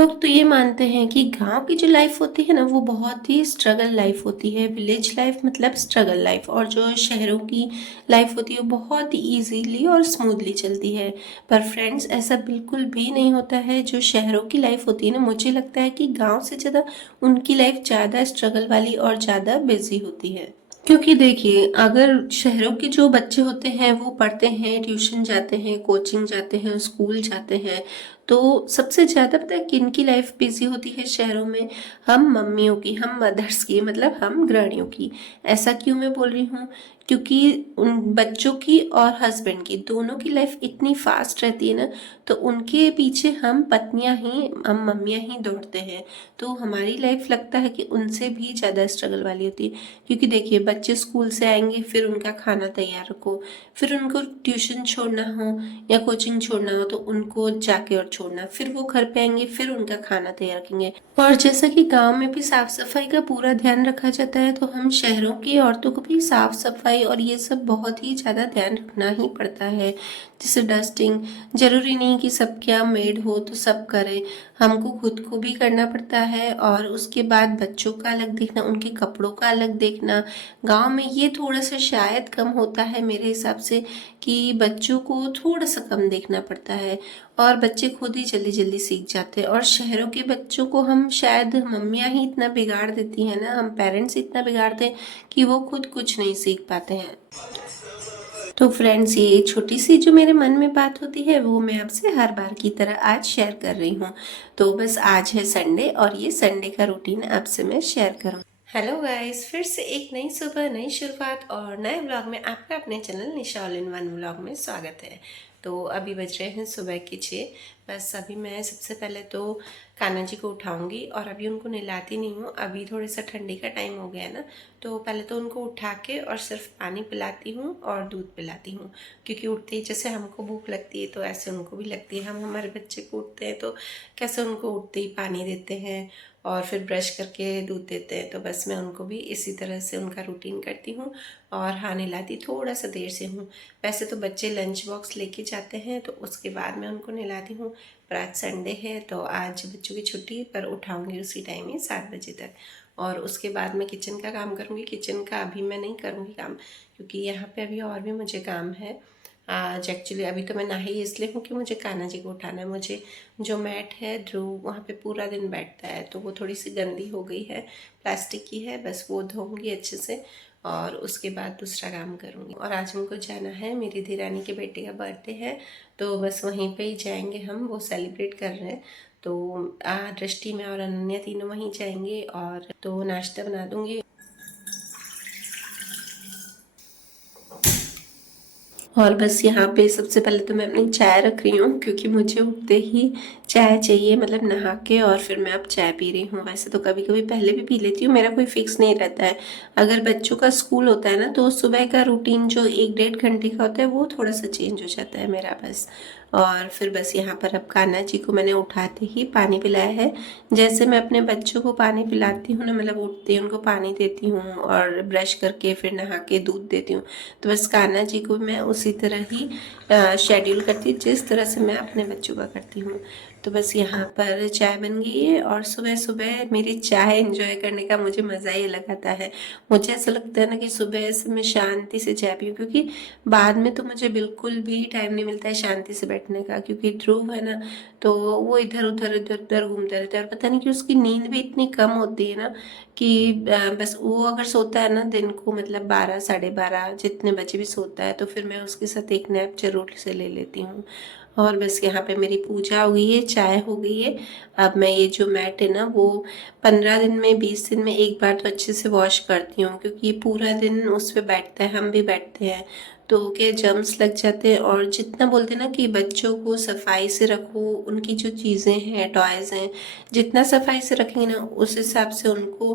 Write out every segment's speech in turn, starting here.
लोग तो ये मानते हैं कि गाँव की जो लाइफ होती है ना वो बहुत ही स्ट्रगल लाइफ होती है। विलेज लाइफ मतलब स्ट्रगल लाइफ, और जो शहरों की लाइफ होती है वो बहुत ही ईजीली और स्मूथली चलती है। पर फ्रेंड्स, ऐसा बिल्कुल भी नहीं होता है। जो शहरों की लाइफ होती है ना, मुझे लगता है कि गाँव से ज़्यादा उनकी लाइफ ज़्यादा स्ट्रगल वाली और ज़्यादा बिजी होती है। क्योंकि देखिए, अगर शहरों के जो बच्चे होते हैं वो पढ़ते हैं, ट्यूशन जाते हैं, कोचिंग जाते हैं, स्कूल जाते हैं, तो सबसे ज़्यादा पता है किनकी लाइफ बिजी होती है शहरों में? हम मम्मियों की, हम मदर्स की, मतलब हम गृहिणियों की। ऐसा क्यों मैं बोल रही हूँ? क्योंकि उन बच्चों की और हस्बैंड की, दोनों की लाइफ इतनी फास्ट रहती है ना, तो उनके पीछे हम पत्नियां ही, हम मम्मियां ही दौड़ते हैं। तो हमारी लाइफ लगता है कि उनसे भी ज़्यादा स्ट्रगल वाली होती है। क्योंकि देखिए, बच्चे स्कूल से आएंगे, फिर उनका खाना तैयार रखो, फिर उनको ट्यूशन छोड़ना हो या कोचिंग छोड़ना हो तो उनको जाके और छोड़ना, फिर वो घर पे आएंगे, फिर उनका खाना तैयार रखेंगे। और जैसा कि गांव में भी साफ सफाई का पूरा ध्यान रखा जाता है, तो हम शहरों की औरतों को भी साफ सफाई और ये सब बहुत ही ज़्यादा ध्यान रखना ही पड़ता है। जैसे डस्टिंग, जरूरी नहीं कि सब क्या मेड हो तो सब करें, हमको खुद को भी करना पड़ता है। और उसके बाद बच्चों का अलग देखना, उनके कपड़ों का अलग देखना। गांव में ये थोड़ा सा शायद कम होता है मेरे हिसाब से, कि बच्चों को थोड़ा सा कम देखना पड़ता है और बच्चे खुद ही जल्दी जल्दी सीख जाते हैं। और शहरों के बच्चों को हम शायद मम्मियाँ ही इतना बिगाड़ देती हैं ना, हम पेरेंट्स इतना बिगाड़ते हैं कि वो खुद कुछ नहीं सीख पाते हैं। तो फ्रेंड्स, ये छोटी सी जो मेरे मन में बात होती है वो मैं आपसे हर बार की तरह आज शेयर कर रही हूँ। तो बस आज है संडे और ये संडे का रूटीन आपसे मैं शेयर करूँ। हेलो गाइस, फिर से एक नई सुबह, नई शुरुआत और नए व्लॉग में आपका अपने channel Nisha all in one vlog में स्वागत है। तो अभी बज रहे हैं सुबह के 6। बस अभी मैं सबसे पहले तो कान्हा जी को उठाऊंगी और अभी उनको नहलाती नहीं हूँ। अभी थोड़ा सा ठंडी का टाइम हो गया है ना, तो पहले तो उनको उठा के और सिर्फ पानी पिलाती हूँ और दूध पिलाती हूँ। क्योंकि उठते ही जैसे हमको भूख लगती है तो ऐसे उनको भी लगती है। हम हमारे बच्चे को उठते हैं तो कैसे उनको उठते ही पानी देते हैं और फिर ब्रश करके दूध देते हैं, तो बस मैं उनको भी इसी तरह से उनका रूटीन करती हूँ। और हाँ, नहलाती थोड़ा सा देर से हूँ। वैसे तो बच्चे लंच बॉक्स लेके जाते हैं तो उसके बाद मैं उनको नहलाती हूँ। पर आज संडे है तो आज बच्चों की छुट्टी, पर उठाऊँगी उसी टाइम ही 7 बजे तक। और उसके बाद मैं किचन का काम करूँगी। किचन का अभी मैं नहीं करूँगी काम, क्योंकि यहाँ पे अभी और भी मुझे काम है। आज एक्चुअली अभी तो मैं नहाई इसलिए हूँ कि मुझे कान्हा जी को उठाना है। मुझे जो मैट है ध्रुव, वहाँ पे पूरा दिन बैठता है, तो वो थोड़ी सी गंदी हो गई है, प्लास्टिक की है। बस वो धोऊंगी अच्छे से और उसके बाद दूसरा काम करूँगी। और आज हमको जाना है, मेरी धीरानी के बेटे का बर्थडे है, तो बस वहीं पे ही जाएंगे हम, वो सेलिब्रेट कर रहे हैं। तो दृष्टि में और अनन्या तीनों वहीं जाएंगे और तो नाश्ता बना दूँगी। और बस यहाँ पे सबसे पहले तो मैं अपनी चाय रख रही हूँ, क्योंकि मुझे उठते ही चाय चाहिए, मतलब नहा के और फिर मैं अब चाय पी रही हूँ। वैसे तो कभी कभी पहले भी पी लेती हूँ, मेरा कोई फिक्स नहीं रहता है। अगर बच्चों का स्कूल होता है ना, तो सुबह का रूटीन जो 1-1.5 घंटे का होता है वो थोड़ा सा चेंज हो जाता है मेरा बस। और फिर बस यहाँ पर अब कान्हा जी को मैंने उठाते ही पानी पिलाया है। जैसे मैं अपने बच्चों को पानी पिलाती हूँ ना, मतलब उठते ही उनको पानी देती हूँ और ब्रश करके फिर नहा के दूध देती हूँ, तो बस कान्हा जी को मैं उसी तरह ही शेड्यूल करती हूँ जिस तरह से मैं अपने बच्चों का करती हूँ। तो बस यहाँ पर चाय बन गई है और सुबह सुबह मेरी चाय एंजॉय करने का मुझे मज़ा ही अलग आता है। मुझे ऐसा लगता है ना कि सुबह से मैं शांति से चाय पीऊँ, क्योंकि बाद में तो मुझे बिल्कुल भी टाइम नहीं मिलता है शांति से बैठने का। क्योंकि ध्रुव है ना, तो वो इधर उधर घूमता रहता है और पता नहीं कि उसकी नींद भी इतनी कम होती है ना, कि बस वो अगर सोता है ना दिन को, मतलब 12-12:30 जितने बजे भी सोता है, तो फिर मैं उसके साथ एक नैप जरूर से ले लेती हूँ। और बस यहाँ पे मेरी पूजा हो गई है, चाय हो गई है। अब मैं ये जो मैट है ना, वो 15 दिन में, 20 दिन में एक बार तो अच्छे से वॉश करती हूँ, क्योंकि ये पूरा दिन उस पर बैठता है, हम भी बैठते हैं, तो क्या जर्म्स लग जाते हैं। और जितना बोलते हैं ना कि बच्चों को सफाई से रखो, उनकी जो चीज़ें हैं, टॉयज़ हैं, जितना सफाई से रखेंगे ना उस हिसाब से उनको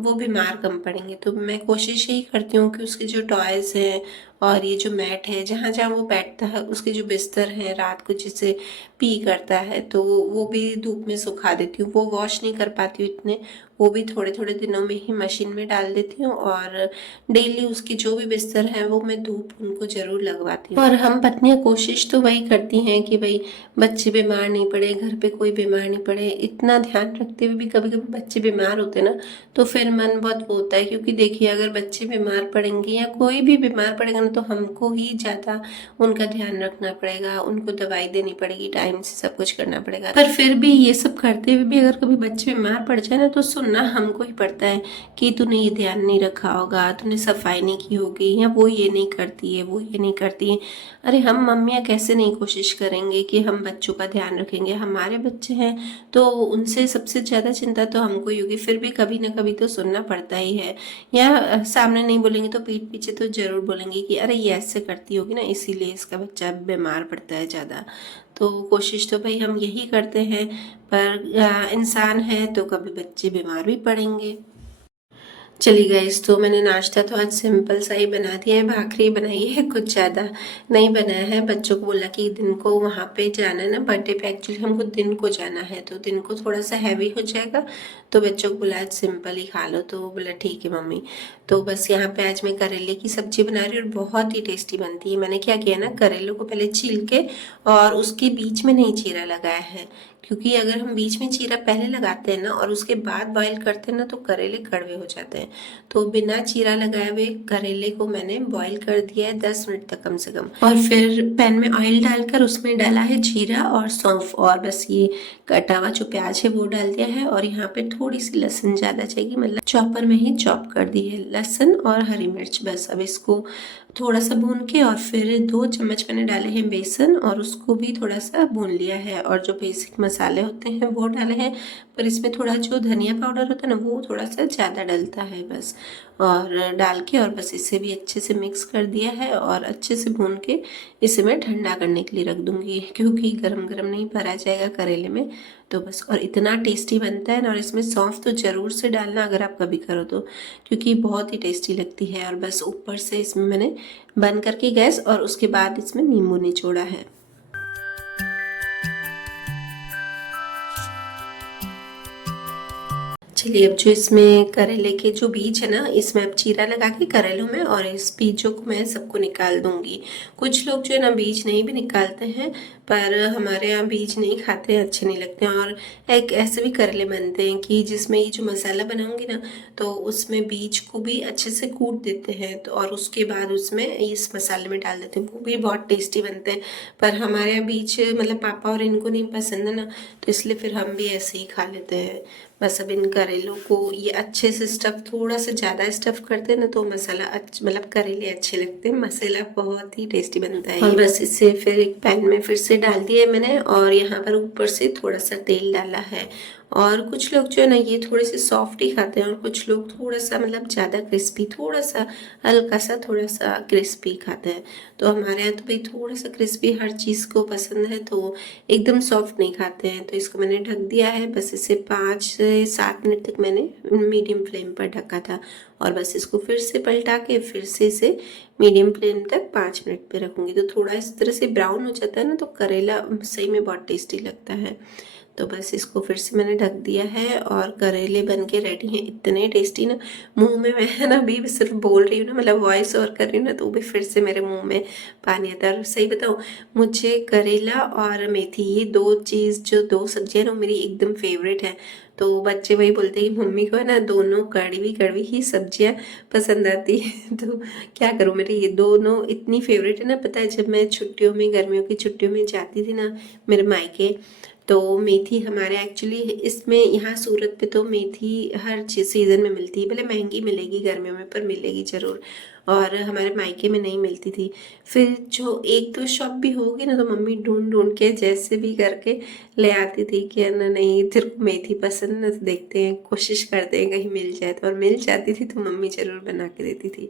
वो बीमार कम पड़ेंगे। तो मैं कोशिश यही करती हूँ कि उसके जो टॉयज़ हैं और ये जो मैट है जहाँ जहाँ वो बैठता है उसके जो बिस्तर है रात को जिसे पी करता है तो वो भी धूप में सुखा देती हूँ। वो वॉश नहीं कर पाती हूँ इतने, वो भी थोड़े थोड़े दिनों में ही मशीन में डाल देती हूँ और डेली उसके जो भी बिस्तर हैं वो मैं धूप उनको ज़रूर लगवाती हूँ। और हम पत्नियाँ कोशिश तो वही करती हैं कि भाई बच्चे बीमार नहीं पड़े, घर पे कोई बीमार नहीं पड़े। इतना ध्यान रखते हुए भी कभी कभी बच्चे बीमार होते ना तो फिर मन बहुत वो होता है, क्योंकि देखिए अगर बच्चे बीमार पड़ेंगे या कोई भी बीमार पड़ेगा ना तो हमको ही ज़्यादा उनका ध्यान रखना पड़ेगा, उनको दवाई देनी पड़ेगी, टाइम से सब कुछ करना पड़ेगा। पर फिर भी ये सब करते हुए भी अगर कभी बच्चे बीमार पड़ जाए ना तो सुनना हमको ही पड़ता है कि तूने ये ध्यान नहीं रखा होगा, तूने सफाई नहीं की होगी, या वो ये नहीं करती है, वो ये नहीं करती है। अरे हम मम्मियाँ कैसे नहीं कोशिश करेंगे कि हम बच्चों का ध्यान रखेंगे, हमारे बच्चे हैं तो उनसे सबसे ज़्यादा चिंता तो हमको ही होगी। फिर भी कभी ना कभी तो सुनना पड़ता ही है, या सामने नहीं बोलेंगे तो पीठ पीछे तो ज़रूर बोलेंगे कि अरे ये ऐसे करती होगी ना इसीलिए इसका बच्चा बीमार पड़ता है ज़्यादा। तो कोशिश तो भाई हम यही करते हैं, पर इंसान है तो कभी बच्चे बीमार भी पड़ेंगे। चलिए गाइस, तो मैंने नाश्ता तो आज सिंपल सा ही बना दिया है, भाखरी बनाई है, कुछ ज़्यादा नहीं बनाया है। बच्चों को बोला कि दिन को वहाँ पे जाना है ना बर्थडे पे, एक्चुअली हमको दिन को जाना है तो दिन को थोड़ा सा हैवी हो जाएगा, तो बच्चों को बोला आज सिंपल ही खा लो, तो वो बोला ठीक है मम्मी। तो बस यहाँ पे आज मैं करेले की सब्जी बना रही हूँ और बहुत ही टेस्टी बनती है। मैंने क्या किया ना, करेलों को पहले छील के और उसके बीच में नहीं चीरा लगाया है, क्योंकि अगर हम बीच में चीरा पहले लगाते हैं ना और उसके बाद बॉईल करते हैं ना तो करेले कड़वे हो जाते हैं। तो बिना चीरा लगाए हुए करेले को मैंने बॉईल कर दिया है 10 मिनट तक कम से कम, और फिर पैन में ऑयल डालकर उसमें डाला है जीरा और सौंफ, और बस ये कटा हुआ जो प्याज है वो डाल दिया है। और यहाँ पे थोड़ी सी लहसुन ज़्यादा चाहिए, मतलब चॉपर में ही चॉप कर दी है लहसुन और हरी मिर्च। बस अब इसको थोड़ा सा भून के और फिर 2 चम्मच मैंने डाले हैं बेसन और उसको भी थोड़ा सा भून लिया है, और जो बेसिक मसाले होते हैं वो डाले हैं, पर इसमें थोड़ा जो धनिया पाउडर होता है ना वो थोड़ा सा ज़्यादा डलता है बस। और डाल के और बस इसे भी अच्छे से मिक्स कर दिया है और अच्छे से भून के इसे मैं ठंडा करने के लिए रख दूँगी, क्योंकि गरम गरम नहीं भरा जाएगा करेले में। तो बस, और इतना टेस्टी बनता है ना, और इसमें सौंफ तो ज़रूर से डालना अगर आप कभी करो तो, क्योंकि बहुत ही टेस्टी लगती है। और बस ऊपर से इसमें मैंने बंद करके गैस और उसके बाद इसमें नींबू निचोड़ा है। चलिए, अब जो इसमें करेले के जो बीज है ना इसमें अब चीरा लगा के करेलों में, और इस बीजों को मैं सबको निकाल दूंगी। कुछ लोग जो है ना बीज नहीं भी निकालते हैं, पर हमारे यहाँ बीज नहीं खाते हैं, अच्छे नहीं लगते हैं। और एक ऐसे भी करेले बनते हैं कि जिसमें ये जो मसाला बनाऊंगी ना तो उसमें बीज को भी अच्छे से कूट देते हैं, तो और उसके बाद उसमें इस मसाले में डाल देते हैं, वो भी बहुत टेस्टी बनते हैं। पर हमारे यहाँ बीज मतलब पापा और इनको नहीं पसंद है ना, तो इसलिए फिर हम भी ऐसे ही खा लेते हैं। बस अब इन करेलों को ये अच्छे से स्टफ़, थोड़ा सा ज़्यादा स्टफ़ करते हैं ना तो मसाला मतलब करेले अच्छे लगते हैं, मसाला बहुत ही टेस्टी बनता है। और बस इसे फिर एक पैन में फिर से डाल दिया है मैंने, और यहाँ पर ऊपर से थोड़ा सा तेल डाला है। और कुछ लोग जो है ना ये थोड़े से सॉफ्ट ही खाते हैं, और कुछ लोग थोड़ा सा मतलब ज़्यादा क्रिस्पी, थोड़ा सा हल्का सा थोड़ा सा क्रिस्पी खाते हैं। तो हमारे यहाँ तो भाई थोड़ा सा क्रिस्पी हर चीज़ को पसंद है, तो एकदम सॉफ्ट नहीं खाते हैं। तो इसको मैंने ढक दिया है, बस इसे 5 से 7 मिनट तक मैंने मीडियम फ्लेम पर ढका था, और बस इसको फिर से पलटा के फिर से इसे मीडियम फ्लेम तक 5 मिनट पे रखूँगी। तो थोड़ा इस तरह से ब्राउन हो जाता है ना तो करेला सही में बहुत टेस्टी लगता है। तो बस इसको फिर से मैंने ढक दिया है और करेले बन के रेडी हैं, इतने टेस्टी ना, मुंह में मैं ना अभी सिर्फ बोल रही हूँ ना, मतलब वॉइस ओवर कर रही हूँ ना, तो भी फिर से मेरे मुंह में पानी आता है। और सही बताऊँ, मुझे करेला और मेथी ये 2 चीज़, जो 2 सब्जियाँ ना मेरी एकदम फेवरेट है। तो बच्चे वही बोलते हैं कि मम्मी को है ना दोनों कड़वी कड़वी ही सब्जियाँ पसंद आती है। तो क्या करूँ, मेरी ये दोनों इतनी फेवरेट है ना। पता है जब मैं छुट्टियों में, गर्मियों की छुट्टियों में जाती थी ना मेरे मायके, तो मेथी हमारे एक्चुअली इसमें यहाँ सूरत पे तो मेथी हर चीज़ सीज़न में मिलती है, भले महंगी मिलेगी गर्मियों में पर मिलेगी ज़रूर, और हमारे मायके में नहीं मिलती थी। फिर जो एक दो शॉप भी होगी ना तो मम्मी ढूंढ ढूंढ के जैसे भी करके ले आती थी कि है ना, नहीं तेरे को मेथी पसंद है तो देखते हैं, कोशिश करते हैं कहीं मिल जाए, तो और मिल जाती थी तो मम्मी ज़रूर बना के देती थी।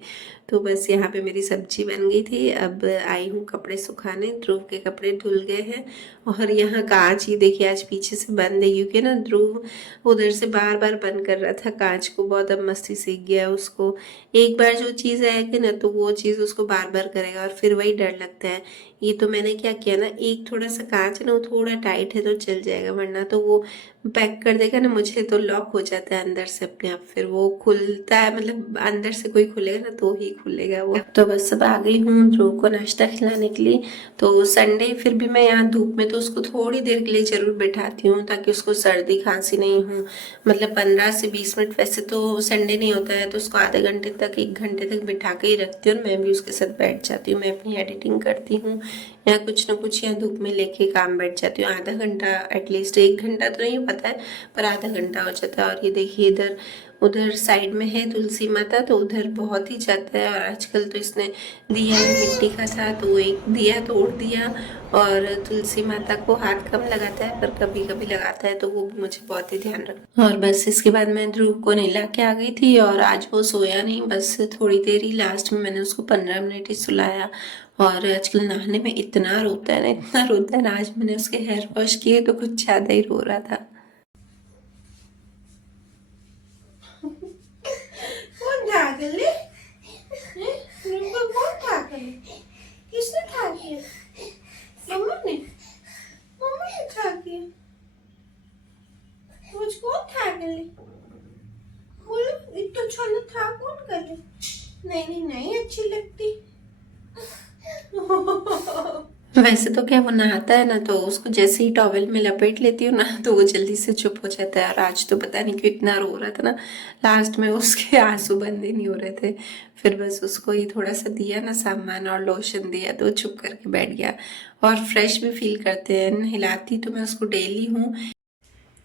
तो बस यहाँ पे मेरी सब्जी बन गई थी। अब आई हूँ कपड़े सुखाने, ध्रुव के कपड़े धुल गए हैं, और यहाँ कांच ही देखिए आज पीछे से बंद है, क्योंकि ना ध्रुव उधर से बार बार बंद कर रहा था कांच को, बहुत अब मस्ती सीख गया उसको। एक बार जो चीज़ है जाएगी ना तो वो चीज़ उसको बार बार करेगा और फिर वही डर लगता है। ये तो मैंने क्या किया ना, एक थोड़ा सा कांच है ना वो थोड़ा टाइट है तो चल जाएगा, वरना तो वो पैक कर देगा ना मुझे तो लॉक हो जाता है अंदर से अपने आप, फिर वो खुलता है, मतलब अंदर से कोई खुलेगा ना तो ही खुलेगा वो। तो बस अब आ गई हूँ ध्रुव को नाश्ता खिलाने के लिए। तो संडे फिर भी मैं यहाँ धूप में तो उसको थोड़ी देर के लिए ज़रूर बैठाती हूँ ताकि उसको सर्दी खांसी नहीं हो। मतलब 15 से 20 मिनट, वैसे तो संडे नहीं होता है तो उसको आधे घंटे तक 1 घंटे तक बिठा के ही रखती हूँ और मैं भी उसके साथ बैठ जाती हूँ। मैं अपनी एडिटिंग करती हूँ या कुछ ना कुछ यहाँ धूप में लेके काम बैठ जाती हूँ। आधा घंटा एटलीस्ट, 1 घंटा तो नहीं पता है पर आधा घंटा हो जाता है। और ये देखिए इधर उधर साइड में है तुलसी माता, तो उधर बहुत ही जाता है। और आजकल तो इसने दिया भी मिट्टी का था तो वो एक दिया तोड़ दिया, और तुलसी माता को हाथ कम लगाता है पर कभी कभी लगाता है, तो वो भी मुझे बहुत ही ध्यान रखना। और बस इसके बाद मैं ध्रुव को नहला के आ गई थी और आज वो सोया नहीं, बस थोड़ी देर ही, लास्ट में मैंने उसको 15 मिनट ही सुलाया। और आजकल नहाने में इतना रोता है ना, इतना रोता है ना। आज मैंने उसके हेयर वॉश किए तो कुछ ज्यादा ही रो रहा था। कौन ठाकर ले? रुको, कौन ठाकर ले? किसने ठाकी है? मम्मा ने? मम्मा ने ठाकी है? मुझको कौन ठाकर ले? बोलो, इतना छोटा था कौन कर ले? नहीं नहीं नहीं अच्छी लगती। वैसे तो क्या वो नहाता है ना तो उसको जैसे ही टॉवेल में लपेट लेती हूँ ना तो वो जल्दी से चुप हो जाता है। और आज तो पता नहीं क्यों इतना रो रहा था ना, लास्ट में उसके आंसू बंद ही नहीं हो रहे थे। फिर बस उसको ही थोड़ा सा दिया ना सामान और लोशन दिया तो चुप करके बैठ गया और फ्रेश भी फील करते हैं। नहलाती तो मैं उसको डेली हूँ।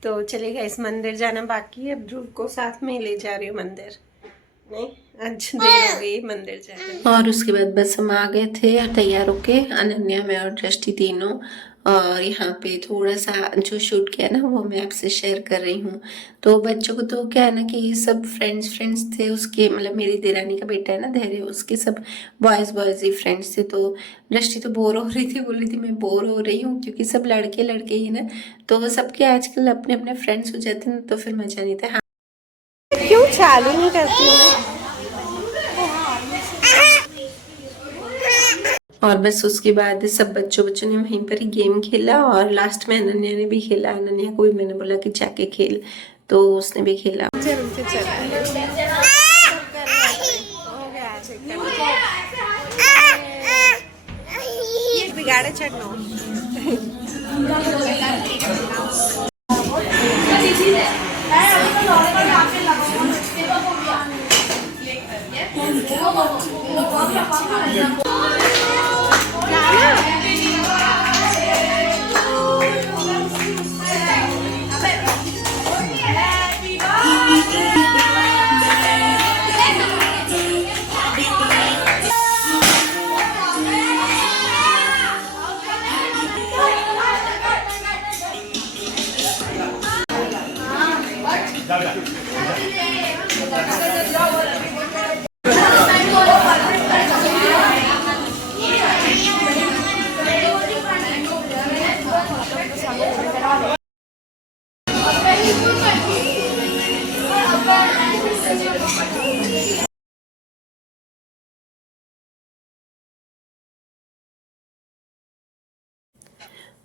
तो चलेगा, इस मंदिर जाना बाकी है, ध्रुव को साथ में ही ले जा रही हूँ मंदिर। नहीं, आज देर हो गई मंदिर जाने। और उसके बाद बस हम आ गए थे तैयार होके, अनन्या मैं और दृष्टि तीनों। और यहाँ पे थोड़ा सा जो शूट किया ना वो मैं आपसे शेयर कर रही हूँ। तो बच्चों को तो क्या है ना कि ये सब फ्रेंड्स थे उसके, मतलब मेरी देरानी का बेटा है ना धैर्य, उसके सब बॉयज ही फ्रेंड्स थे। तो दृष्टि तो बोर हो रही थी, बोल रही थी मैं बोर हो रही हूँ क्योंकि सब लड़के लड़के ही ना, तो सबके आजकल अपने अपने फ्रेंड्स हो जाते हैं तो फिर मजा नहीं था। क्यों चालू नहीं करती हूँ? और बस उसके बाद सब बच्चों ने वहीं पर ही गेम खेला और लास्ट में अनन्या ने भी खेला। अनन्या को भी मैंने बोला कि जाके खेल, तो उसने भी खेला। बिगाड़े चढ़ना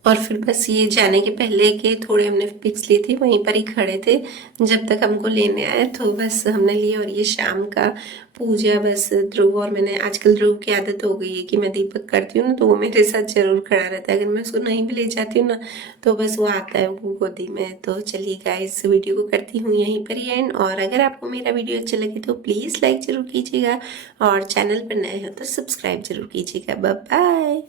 और फिर बस ये जाने के पहले के थोड़े हमने पिक्स ली थी, वहीं पर ही खड़े थे जब तक हमको लेने आए, तो बस हमने लिए। और ये शाम का पूजा, बस ध्रुव और मैंने, आजकल ध्रुव की आदत हो गई है कि मैं दीपक करती हूँ ना तो वो मेरे साथ जरूर खड़ा रहता है। अगर मैं उसको नहीं भी ले जाती हूँ ना तो बस वो आता है वो गोदी में। तो चलिए गाइस, वीडियो को करती हूँ यहीं पर ही एंड। और अगर आपको मेरा वीडियो अच्छा लगे तो प्लीज़ लाइक जरूर कीजिएगा और चैनल पर नए हो तो सब्सक्राइब जरूर कीजिएगा। Bye bye.